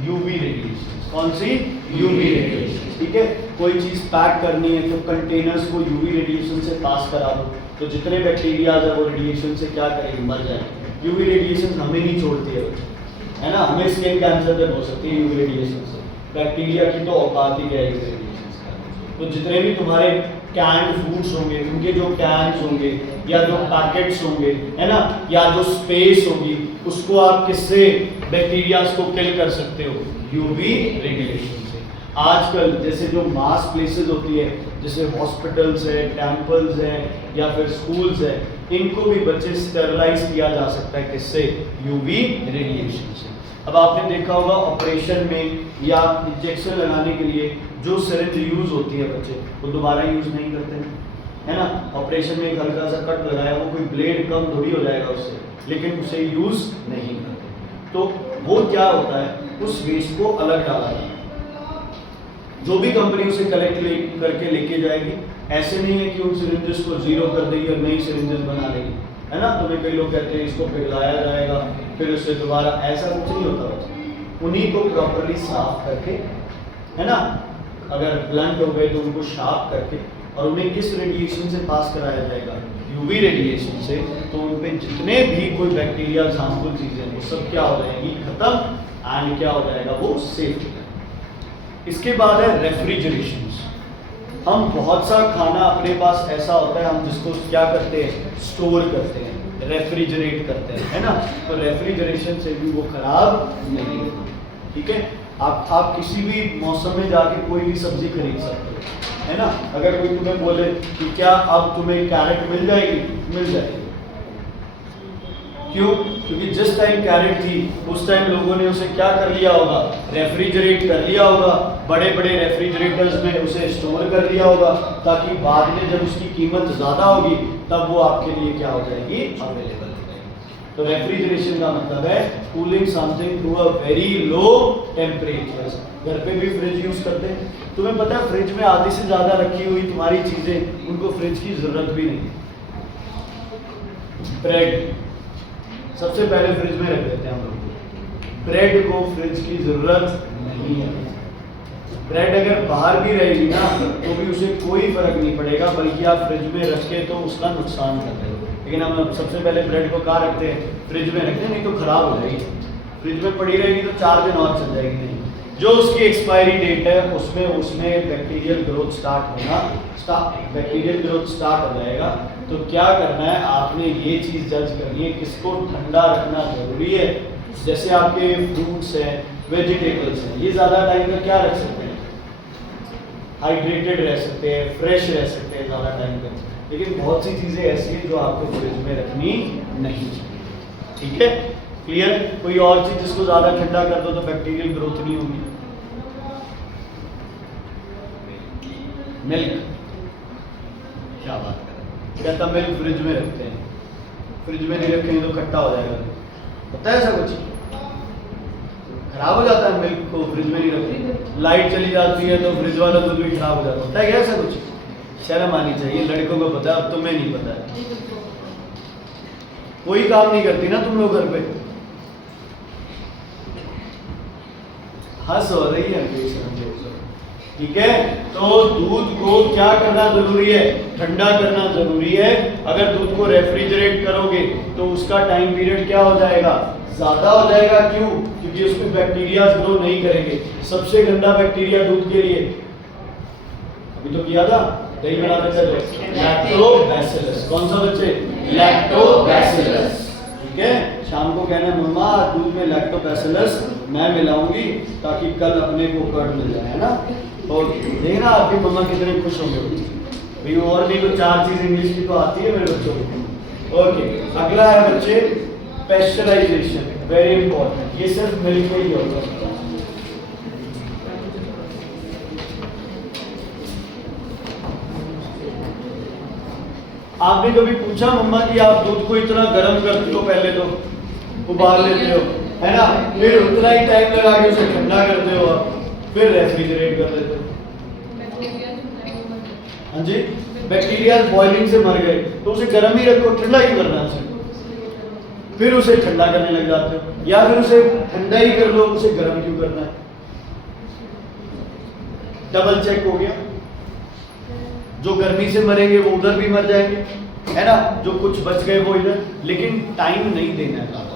UV radiation. कौन सी? UV radiation. ठीक है, कोई चीज पैक करनी है तो कंटेनर्स को यूवी रेडिएशन से पास करा दो, तो जितने बैक्टीरिया है वो रेडिएशन से क्या करेंगे? मर जाएंगे। यूवी रेडिएशन हमें नहीं छोड़ती है बच्चे, है ना? हमें स्किन कैंसर तक हो सकती है यूवी रेडिएशन से। बैक्टीरिया की तो औकात ही क्या है यूवी रेडिएशन का। तो जितने भी तुम्हारे कैंड फूड्स होंगे, उनके जो कैंस होंगे या जो पैकेट्स होंगे, है ना, या जो स्पेस होगी, उसको आप किससे बैक्टीरियाज को किल कर सकते हो? यूवी रेडिएशन से। आजकल जैसे जो मास प्लेसेस होती है, जैसे हॉस्पिटल्स है, टेम्पल्स है या फिर स्कूल्स है, इनको भी बच्चे स्टेरलाइज किया जा सकता है किससे? यूवी रेडिएशन से। अब आपने देखा होगा ऑपरेशन में या इंजेक्शन लगाने के लिए जो सिरिंज यूज होती है बच्चे, वो दोबारा यूज नहीं करते हैं, है ना? ऑपरेशन में एक हल्का सा कट लगाया, वो कोई ब्लेड कम थोड़ी हो जाएगा उससे, लेकिन उसे यूज नहीं करते। तो वो क्या होता है, उस वेस्ट को अलग डाला जाता है। जो भी कंपनी उसे कलेक्ट करके लेके जाएगी, ऐसे नहीं है कि उन सिरिंजेस को जीरो कर देगी और नई सिरिंजेस बना लेगी, है ना? तुम्हें कई लोग कहते हैं इसको पिघलाया जाएगा फिर उससे दोबारा, ऐसा कुछ नहीं होता बच्चे। उन्हीं को प्रॉपरली साफ करके, है ना, अगर ब्लंट हो गए तो उनको शार्प करके, और उन्हें किस रेडिएशन से पास कराया जाएगा? यूवी रेडिएशन से। तो उन पे जितने भी कोई बैक्टीरिया हार्मफुल चीजें वो सब क्या हो जाएंगी? खत्म। एंड क्या हो जाएगा? वो सेफ हो जाएगा। इसके बाद है रेफ्रिजरेशन। हम बहुत सा खाना अपने पास ऐसा होता है, हम जिसको क्या करते हैं? स्टोर करते हैं, रेफ्रिजरेट करते हैं, है ना? तो रेफ्रिजरेशन से भी वो खराब नहीं होती। ठीक है, आप किसी भी मौसम में जाके कोई भी सब्जी खरीद सकते हो, है ना? अगर कोई तुम्हें बोले कि क्या अब तुम्हें कैरेट मिल जाएगी, मिल जाएगी। क्यों? क्योंकि जिस टाइम कैरेट थी उस टाइम लोगों ने उसे क्या कर लिया होगा? रेफ्रिजरेट कर लिया होगा, बड़े बड़े रेफ्रिजरेटर्स में उसे स्टोर कर लिया होगा, ताकि बाद में जब उसकी कीमत ज़्यादा होगी तब वो आपके लिए क्या हो जाएगी? अवेलेबल हो जाएगी। तो रेफ्रिजरेशन का मतलब है cooling something to a very low temperature. घर पे भी फ्रिज यूज करते हैं। तुम्हें पता है फ्रिज में आधी से ज़्यादा रखी हुई तुम्हारी चीज़ें, उनको फ्रिज की ज़रूरत भी नहीं। ब्रेड सबसे पहले फ्रिज में रख देते हैं हम लोग। ब्रेड को फ्रिज की जरूरत नहीं है। ब्रेड अगर बाहर भी रहेगी ना तो भी उसे कोई फर्क नहीं पड़ेगा, बल्कि आप फ्रिज में रख के तो उसका नुकसान करते हो। लेकिन हम सबसे पहले ब्रेड को कहाँ रखते हैं? फ्रिज में रखते हैं, नहीं तो खराब हो जाएगी। फ्रिज में पड़ी रहेगी तो 4 दिन और चल जाएगी। नहीं, जो उसकी एक्सपायरी डेट है उसमें बैक्टीरियल ग्रोथ स्टार्ट हो जाएगा। तो क्या करना है, आपने ये चीज़ जज करनी है किसको ठंडा रखना जरूरी है। जैसे आपके फ्रूट्स हैं, वेजिटेबल्स हैं, ये ज़्यादा टाइम तक क्या रख सकते हैं? हाइड्रेटेड रह सकते हैं, फ्रेश रह सकते हैं ज़्यादा टाइम तक। लेकिन बहुत सी चीज़ें ऐसी हैं जो आपको फ्रिज में रखनी नहीं चाहिए। ठीक है, क्लियर? कोई और चीज़ जिसको ज़्यादा ठंडा कर दो तो बैक्टीरियल ग्रोथ नहीं होगी। मिल्क, क्या बात कर रहे हैं? कहता मिल्क फ्रिज में रखते हैं, फ्रिज में नहीं रखेंगे तो खट्टा हो जाएगा। पता है ऐसा कुछ? खराब हो जाता है मिल्क को फ्रिज में नहीं रखते। लाइट चली जाती है तो फ्रिज वाला दूध भी खराब हो जाता है। पता है क्या ऐसा कुछ? शर्म आनी चाहिए, लड़कों को पता है, अब तुम्हें नहीं पता है। कोई काम नहीं करती ना तुम लोग घर पे। हंस हो रही है। ठीक है, तो दूध को क्या करना जरूरी है? ठंडा करना जरूरी है। अगर दूध को रेफ्रिजरेट करोगे तो उसका टाइम पीरियड क्या हो जाएगा? ज्यादा हो जाएगा। क्यों? क्योंकि उसमें बैक्टीरिया ग्रो नहीं करेंगे। सबसे गंदा बैक्टीरिया दूध के लिए, अभी तो किया था, दही बनाते थे, लैक्टोबैसिलस। कौन सा बच्चे? लैक्टोबैसिलस। ठीक है, शाम को कहना है मम्मा दूध में लैक्टोबैसिलस मैं मिलाऊंगी ताकि कल अपने को कर्ड मिल जाए, है ना। ओके, देखना आपकी मम्मा कितने खुश होंगे भाई। और भी तो 4 चीज इंग्लिश की तो आती है मेरे बच्चों को। ओके, अगला है बच्चे पेस्चराइजेशन, वेरी इंपॉर्टेंट। ये सिर्फ मिल्क में ही होता है। आपने कभी पूछा मम्मा कि आप दूध को इतना गर्म करते हो, पहले तो उबाल लेते हो, है ना, फिर उतना ही टाइम लगा के उसे ठंडा करते हो, आप फिर रेफ्रिजरेट कर देते हो। हाँ जी, बैक्टीरिया बॉइलिंग से मर गए तो उसे गर्म ही रखो, ठंडा ही करना है उसे, फिर उसे ठंडा करने लग जाते हो, या फिर उसे ठंडा ही कर लो, उसे गर्म क्यों करना है। डबल चेक हो गया। जो गर्मी से मरेंगे वो उधर भी मर जाएंगे, है ना, जो कुछ बच गए वो इधर, लेकिन टाइम नहीं देना है ज्यादा।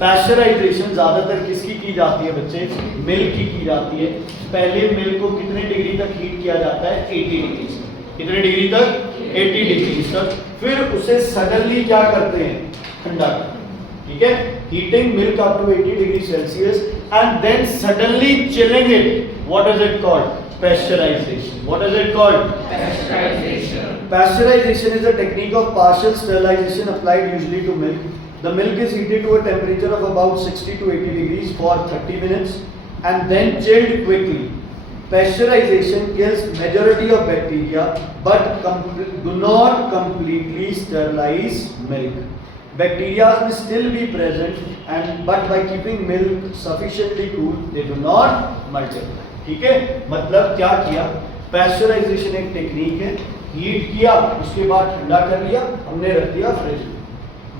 पैस्चराइजेशन ज्यादातर किसकी की जाती है बच्चे, मिल्क की जाती है। पहले मिल्क को कितने डिग्री तक हीट किया जाता है, 80 डिग्री। कितने डिग्री तक, 80 डिग्री तक। फिर उसे सडनली क्या करते हैं, ठंडा करते हैं, ठीक है, heating milk up to 80 degree Celsius and then suddenly chilling it. What is it called, pasteurization. What is it called? Pasteurization. Pasteurization is a technique of partial sterilization applied usually to milk. The milk is heated to a temperature of about 60 to 80 degrees for 30 minutes and then chilled quickly. Pasteurization kills majority of bacteria but do not completely sterilize milk. Bacteria may still be present but by keeping milk sufficiently cool, they do not multiply. ठीक है, मतलब क्या किया, पैस्चराइजेशन एक टेक्निक है, हीट किया उसके बाद ठंडा कर लिया, हमने रख दिया फ्रिज में।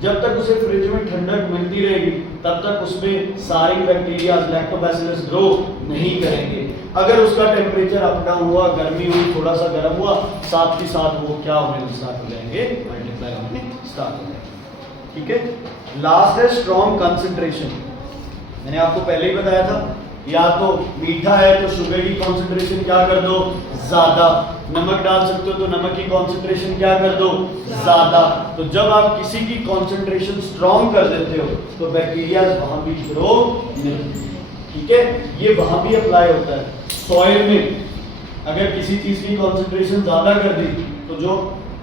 जब तक उसे फ्रिज में ठंडक मिलती रहेगी तब तक उसमें सारी बैक्टीरिया लैक्टोबैसिलस ग्रो नहीं करेंगे। अगर उसका टेम्परेचर अप डाउन हुआ, गर्मी हुई, थोड़ा सा गर्म हुआ, साथ ही साथ वो क्या होने स्टार्ट हो जाएंगे, मल्टीप्लाई होने स्टार्ट हो जाएंगे। ठीक है, लास्ट है स्ट्रॉन्ग कंसंट्रेशन। मैंने आपको पहले ही बताया था, या तो मीठा है तो शुगर की कॉन्सेंट्रेशन क्या कर दो, ज्यादा। नमक डाल सकते हो तो नमक की कॉन्सेंट्रेशन क्या कर दो, ज्यादा। तो जब आप किसी की कॉन्सेंट्रेशन स्ट्रॉन्ग कर देते हो तो बैक्टीरिया वहां भी ग्रो नहीं। ठीक है, ये वहां भी अप्लाई होता है। सॉइल में अगर किसी चीज की कॉन्सेंट्रेशन ज्यादा कर दी तो जो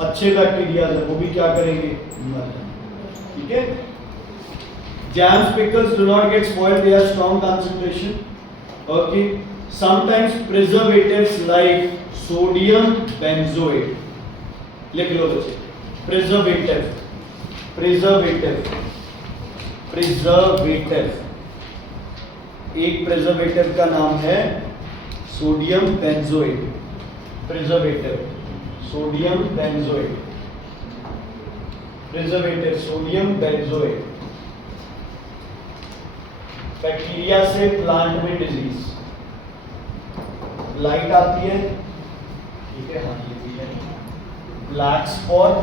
अच्छे बैक्टीरिया है वो भी क्या करेंगे, मर जाएंगे। ठीक है, jams, pickles do not get spoiled, they are strong concentration. Okay, sometimes preservatives like sodium benzoate, लिख लो बच्चे, preservative, एक preservative का नाम है sodium benzoate. preservative sodium benzoate. Bacteria से प्लांट में डिजीज, लाइट आती है, ठीक है, हाँ ये भी है, black spot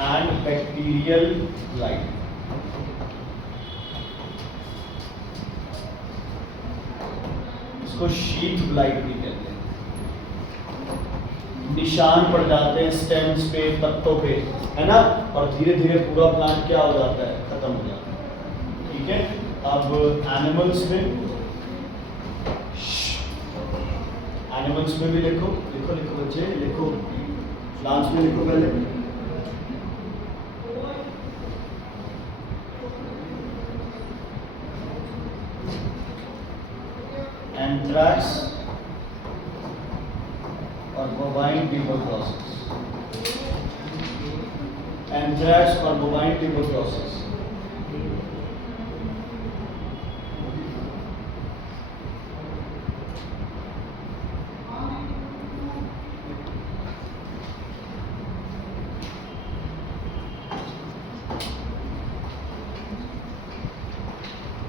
and bacterial light. इसको शीट ब्लाइट भी कहते हैं। निशान पड़ जाते हैं स्टेम्स पे, पत्तों पे, है ना, और धीरे धीरे पूरा प्लांट क्या हो जाता है, खत्म हो जाता है। ठीक है, अब एनिमल्स में भी लिखो बच्चे, लिखो प्लांट्स में लिखो पहले। एंथ्रैक्स और बोवाइन ट्यूबरक्लोसिस, एंथ्रैक्स और बोवाइन ट्यूबरक्लोसिस।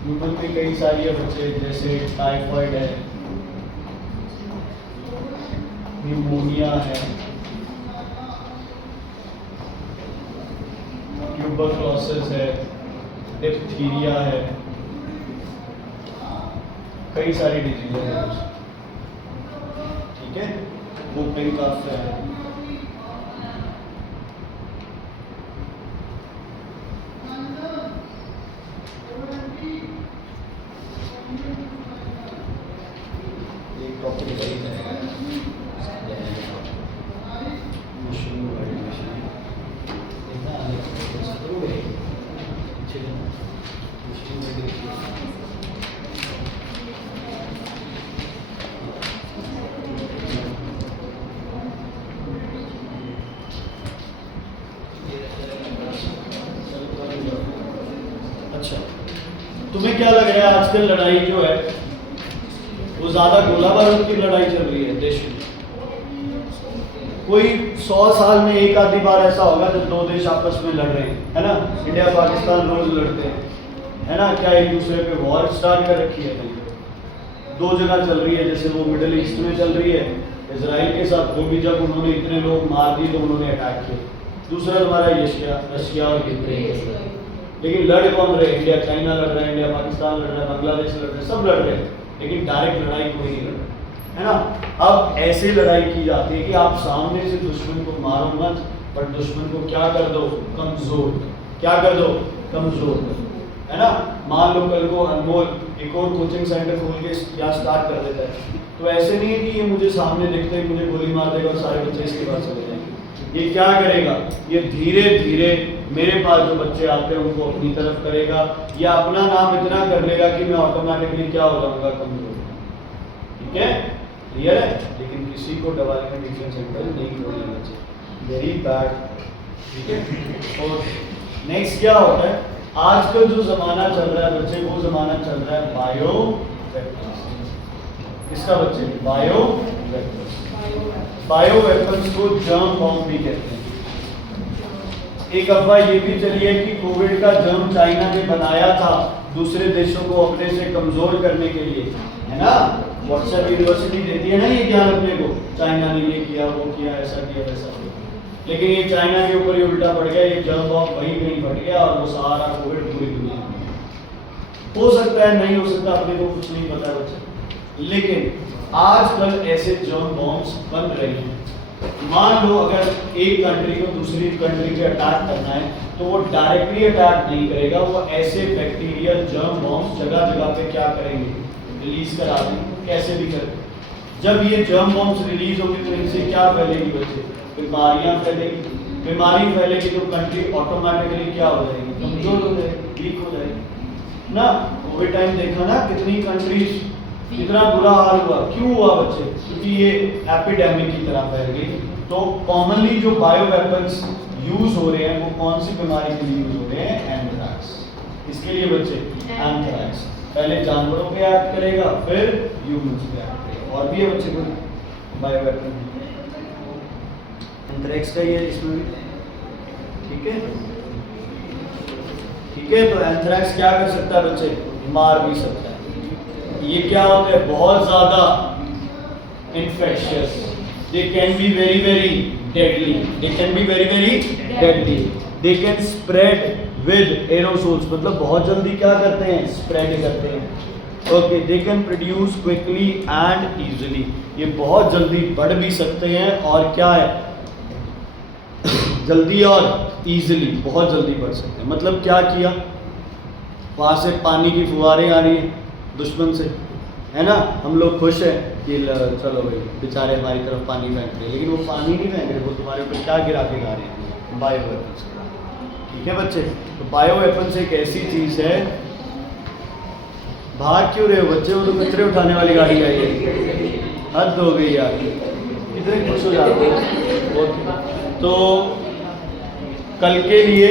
ह्यूमन में कई सारी है बच्चे, जैसे टाइफाइड है, न्यूमोनिया है, ट्यूबरक्लोसिस है, डिप्थीरिया है, कई सारी डिजीज है। ठीक है, वो कई काफ है। तुम्हें क्या लग रहा है आजकल लड़ाई जो है वो ज्यादा गोला बारूद की लड़ाई चल रही है देश में? कोई 100 साल में एक आधी बार ऐसा होगा जब दो देश आपस में लड़ रहे हैं, है ना? इंडिया पाकिस्तान रोज लड़ते हैं, है ना? क्या एक दूसरे पे वॉर स्टार्ट कर रखी है? नहीं। दो जगह चल रही है, जैसे वो मिडिल ईस्ट में चल रही है इजराइल के साथ, वो भी जब उन्होंने इतने लोग मार दिए तो उन्होंने अटैक किया। दूसरा तुम्हारा रशिया और यूक्रेन। लेकिन लड़ कौन रहे? इंडिया चाइना लड़ रहा है, इंडिया पाकिस्तान लड़ रहा है, बांग्लादेश लड़ रहा है, सब लड़ रहे हैं, लेकिन डायरेक्ट लड़ाई कोई नहीं लड़ रहा, है ना? अब ऐसे लड़ाई की जाती है कि आप सामने से दुश्मन को मारो मत, पर दुश्मन को क्या कर दो? कमजोर। क्या कर दो? कमजोर, है ना? मान लो कल को अनमोल एक और कोचिंग सेंटर खोल के या स्टार्ट कर देता है, तो ऐसे नहीं है कि ये मुझे सामने देखते ही मुझे गोली मार देगा और सारे बच्चे इसके पास चले जाएंगे। ये क्या करेगा? ये धीरे धीरे मेरे पास जो बच्चे आते हैं उनको अपनी तरफ करेगा, या अपना नाम इतना कर लेगा कि मैं ऑटोमेटिकली क्या हो जाऊंगा? कमजोर। ठीक है, क्लियर है? लेकिन किसी को दबाने में ट्यूशन सेंटर नहीं खोलना चाहिए, वेरी बैड। ठीक है, और नेक्स्ट क्या होता है? आजकल जो जमाना चल रहा है बच्चे, वो जमाना चल रहा है बायो वेपन्स। किसका बच्चे? Bio weapons. बायो वेपन्स को जर्म बॉम्ब भी कहते हैं। एक अफवाह ये भी चली है कि कोविड का जर्म चाइना ने बनाया था दूसरे देशों को अपने से कमजोर करने के लिए, है ना? व्हाट्सएप यूनिवर्सिटी देती है ना ये ज्ञान अपने को, चाइना ने ये किया, वो किया, ऐसा किया, वैसा किया। लेकिन ये चाइना के ऊपर ही उल्टा पड़ गया, ये जर्म बॉम्ब वहीं कहीं फट गया और वो सारा कोविड पूरी दुनिया में। हो सकता है, नहीं हो सकता, अपने को कुछ नहीं पता बच्चे। लेकिन आजकल ऐसे जर्म बॉम्ब्स बन रहे हैं। मान लो अगर एक कंट्री को दूसरी कंट्री पे अटैक करना है तो वो डायरेक्टली अटैक नहीं करेगा, वो ऐसे बैक्टीरियल जर्म बॉम्ब्स जगह जगह पे क्या करेंगे? रिलीज करा देंगे, कैसे भी करेंगे। जब ये जर्म बॉम्ब्स रिलीज होंगे तो इनसे क्या फैलेगी बच्चे? बीमारियां फैलेगी। बीमारी फैलेगी तो कंट्री ऑटोमेटिकली क्या हो जाएगी? कमजोर हो जाएगी, वीक हो जाएगी ना? कोविड टाइम देखा ना, कितनी कंट्रीज कितना बुरा हाल हुआ। क्यों हुआ बच्चे? क्योंकि ये एपिडेमिक की तरह फैल गई। तो कॉमनली जो बायो वेपन्स यूज हो रहे हैं वो कौन सी बीमारी के लिए यूज हो रहे हैं? एंथ्रैक्स। इसके लिए बच्चे एंथ्रैक्स पहले जानवरों पे एक्ट करेगा, फिर ह्यूमंस पे एक्ट करेगा। और भी है बच्चे कोई बायो वेपन? एंथ्रैक्स का ये इसमें भी, ठीक है? ठीक है, तो एंथ्रैक्स क्या कर सकता है बच्चे? मार भी सकता है। ये क्या होता है? बहुत ज्यादा infectious. They can be very very deadly. They can be very very deadly. They can spread with aerosols, मतलब बहुत जल्दी क्या करते हैं? स्प्रेड करते हैं। Okay, they can produce quickly and easily. ये बहुत जल्दी बढ़ भी सकते हैं और क्या है? जल्दी और इजीली, बहुत जल्दी बढ़ सकते हैं। मतलब क्या किया? वहां से पानी की फुहारें आ रही है दुश्मन से, है ना? हम लोग खुश हैं कि चलो भाई बेचारे हमारी तरफ पानी फेंक रहे हैं, लेकिन वो पानी नहीं फेंक रहे, वो तुम्हारे ऊपर क्या गिरा के ला रहे हैं? Bio weapons. ठीक है बच्चे, तो बायो वेपन्स एक ऐसी चीज है। भाग क्यों रहे हो बच्चे? वो तो कचरे उठाने वाली गाड़ी आई है, हद हो गई यार, कितने खुश हो जाते हो। तो कल के लिए